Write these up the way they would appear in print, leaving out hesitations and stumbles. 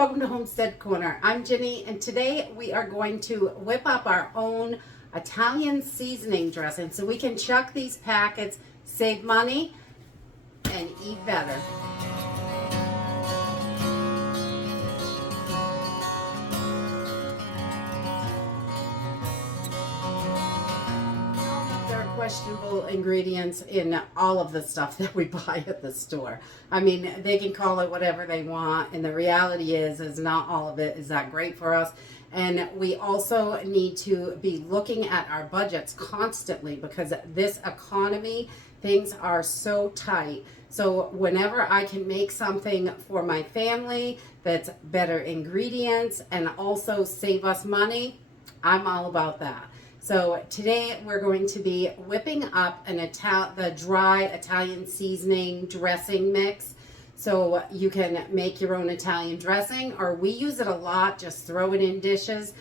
welcome to Homestead Corner. I'm Jenny, and today we are going to whip up our own Italian seasoning dressing so we can chuck these packets, save money, and eat better. There are questionable ingredients in all of the stuff that we buy at the store. I mean, they can call it whatever they want, and the reality is not all of it is that great for us. And we also need to be looking at our budgets constantly because this economy, things are so tight. So whenever I can make something for my family that's better ingredients and also save us money, I'm all about that. So today we're going to be whipping up the dry Italian seasoning dressing mix. So you can make your own Italian dressing, or we use it a lot, just throw it in dishes,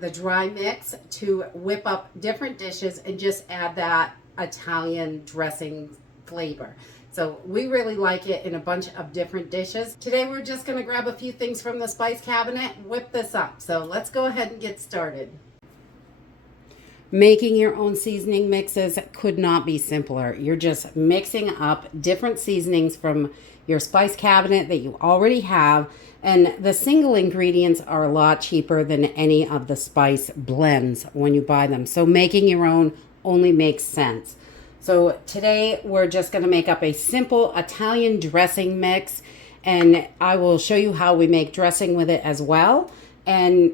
the dry mix to whip up different dishes and just add that Italian dressing flavor. So we really like it in a bunch of different dishes. Today we're just gonna grab a few things from the spice cabinet, whip this up. So let's go ahead and get started. Making your own seasoning mixes could not be simpler. You're just mixing up different seasonings from your spice cabinet that you already have, and the single ingredients are a lot cheaper than any of the spice blends when you buy them. So making your own only makes sense. So today we're just going to make up a simple Italian dressing mix, and I will show you how we make dressing with it as well.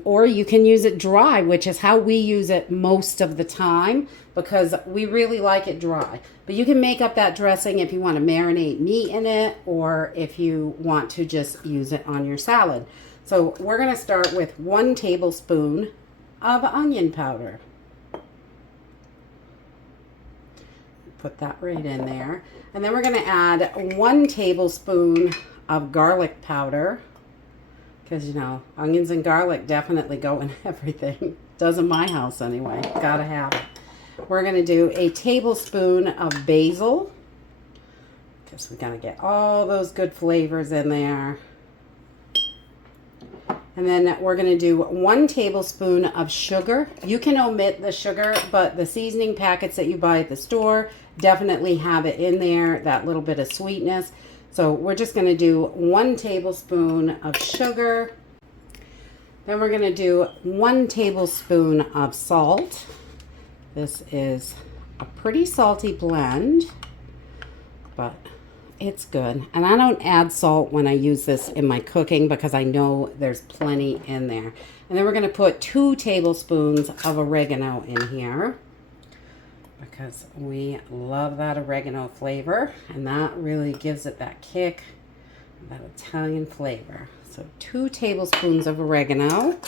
Or you can use it dry, which is how we use it most of the time because we really like it dry. But you can make up that dressing if you want to marinate meat in it or if you want to just use it on your salad. So we're going to start with 1 tablespoon of onion powder. Put that right in there. And then we're going to add 1 tablespoon of garlic powder. Because, you know, onions and garlic definitely go in everything. Does in my house anyway. Gotta have it. We're going to do a tablespoon of basil. Because we're going to get all those good flavors in there. And then we're going to do 1 tablespoon of sugar. You can omit the sugar, but the seasoning packets that you buy at the store definitely have it in there, that little bit of sweetness. So we're just going to do 1 tablespoon of sugar. Then we're going to do 1 tablespoon of salt. This is a pretty salty blend, but it's good. And I don't add salt when I use this in my cooking because I know there's plenty in there. And then we're going to put 2 tablespoons of oregano in here, because we love that oregano flavor, and that really gives it that kick, that Italian flavor. So 2 tablespoons of oregano.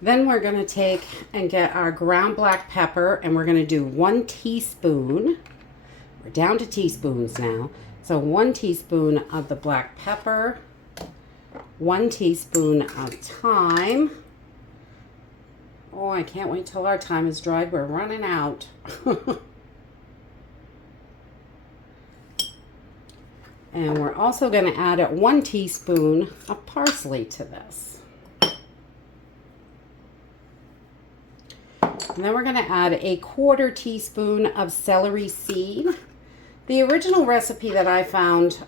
Then we're going to take and get our ground black pepper, and we're going to do 1 teaspoon. We're down to teaspoons now. So 1 teaspoon of the black pepper, 1 teaspoon of thyme. Oh, I can't wait till our thyme is dried. We're running out. And we're also going to add 1 teaspoon of parsley to this. And then we're going to add 1/4 teaspoon of celery seed. The original recipe that I found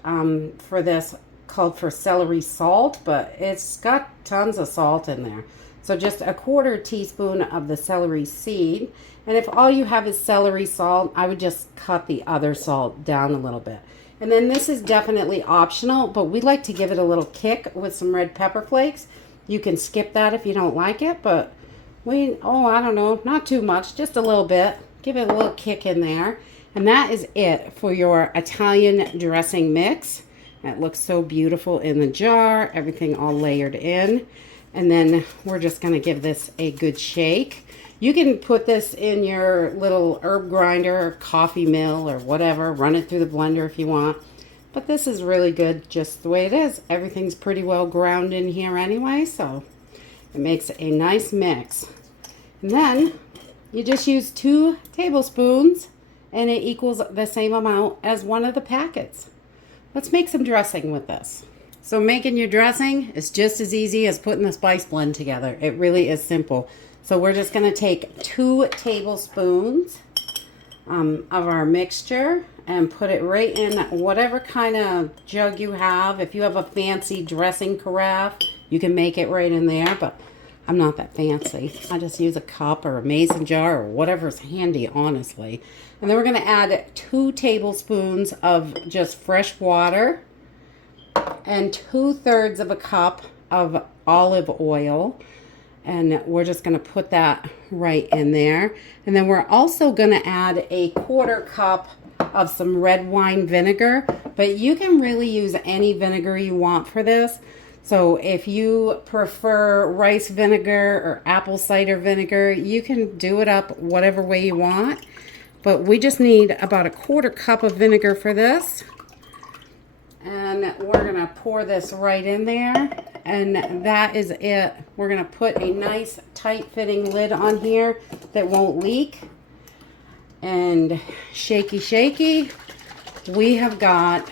for this called for celery salt, but it's got tons of salt in there. So just 1/4 teaspoon of the celery seed. And if all you have is celery salt, I would just cut the other salt down a little bit. And then this is definitely optional, but we like to give it a little kick with some red pepper flakes. You can skip that if you don't like it, but I don't know, not too much, just a little bit. Give it a little kick in there. And that is it for your Italian dressing mix. It looks so beautiful in the jar, everything all layered in. And then we're just going to give this a good shake. You can put this in your little herb grinder or coffee mill or whatever. Run it through the blender if you want. But this is really good just the way it is. Everything's pretty well ground in here anyway, so it makes a nice mix. And then you just use 2 tablespoons and it equals the same amount as one of the packets. Let's make some dressing with this. So making your dressing is just as easy as putting the spice blend together. It really is simple. So we're just going to take 2 tablespoons of our mixture and put it right in whatever kind of jug you have. If you have a fancy dressing carafe, you can make it right in there, but I'm not that fancy. I just use a cup or a mason jar or whatever's handy, honestly. And then we're going to add 2 tablespoons of just fresh water and 2/3 of a cup of olive oil. And we're just going to put that right in there. And then we're also going to add a 1/4 cup of some red wine vinegar. But you can really use any vinegar you want for this. So if you prefer rice vinegar or apple cider vinegar, you can do it up whatever way you want. But we just need about a 1/4 cup of vinegar for this. And we're going to pour this right in there. And that is it. We're going to put a nice tight-fitting lid on here that won't leak. And shaky, shaky. We have got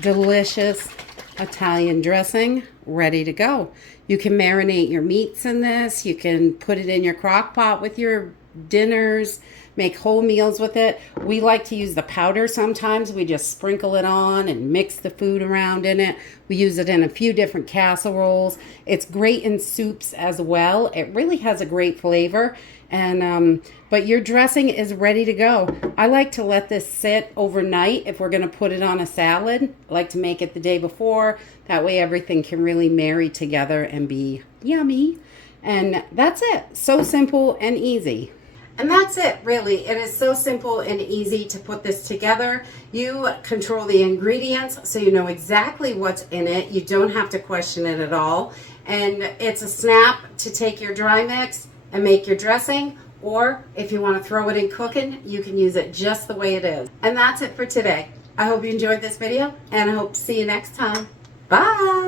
delicious Italian dressing ready to go. You can marinate your meats in this. You can put it in your crock pot with your dinners, make whole meals with it. We like to use the powder sometimes. We just sprinkle it on and mix the food around in it. We use it in a few different casseroles. It's great in soups as well. It really has a great flavor. And but your dressing is ready to go. I like to let this sit overnight if we're going to put it on a salad. I like to make it the day before. That way everything can really marry together and be yummy. And that's it. So simple and easy. And that's it, really. It is so simple and easy to put this together. You control the ingredients so you know exactly what's in it. You don't have to question it at all. And it's a snap to take your dry mix and make your dressing. Or if you want to throw it in cooking, you can use it just the way it is. And that's it for today. I hope you enjoyed this video, and I hope to see you next time. Bye!